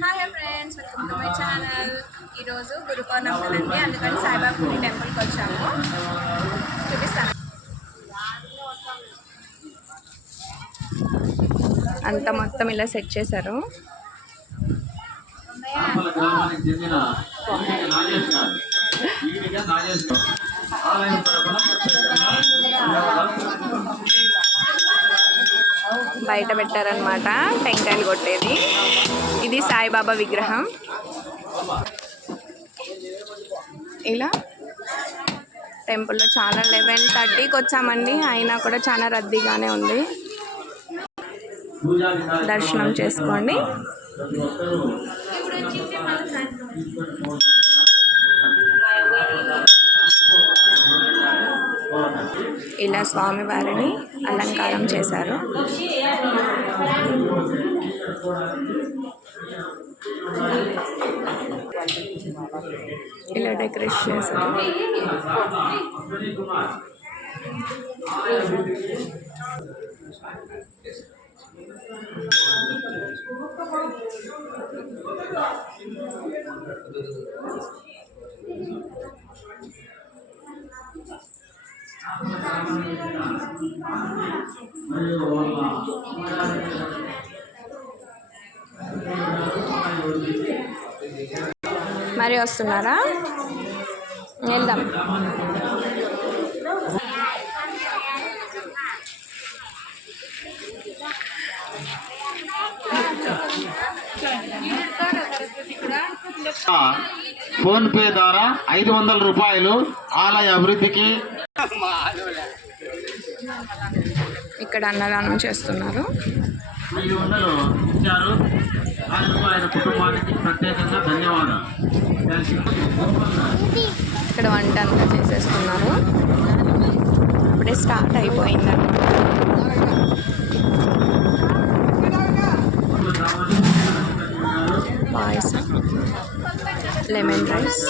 Hi friends, welcome to my channel. ఈరోజు గురు పౌర్ణమి కదండి, అందుకని సాయిబాబా టెంపుల్కి వచ్చాము. చూపిస్తాను. అంతా మొత్తం ఇలా సెట్ చేశారు. బయట పెట్టారనమాట టెంకాయలు కొట్టేది. ఇది సాయిబాబా విగ్రహం. ఇలా టెంపుల్లో చాలా 11:30కి వచ్చామండి, అయినా కూడా చాలా రద్దీగానే ఉంది. దర్శనం చేసుకోండి. ఇలా స్వామివారిని అలంకారం చేశారు. ఇలా డెకరేట్ చేశారు. మరి వస్తున్నారా? వెళ్దాం. ఫోన్ పే ద్వారా 500 రూపాయలు ఆలయ అభివృద్ధికి. ఇక్కడ అన్నదానం చేస్తున్నారు. 500 ఇచ్చారు. ఆయన కుటుంబానికి ప్రత్యేకంగా ధన్యవాదాలు. ఇక్కడ వంట అంతా చేసేస్తున్నారు. ఇప్పుడే స్టార్ట్ అయిపోయిందండి. పాయసం, లెమన్ రైస్,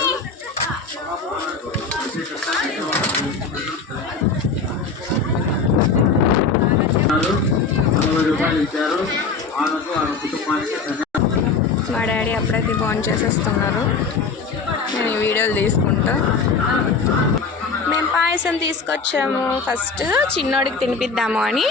మా డాడీ అప్పుడైతే బాన్ చేసేస్తున్నారు. నేను ఈ వీడియోలు తీసుకుంటా. మేము పాయసం తీసుకొచ్చాము. ఫస్ట్ చిన్నోడికి తినిపిద్దాము అని.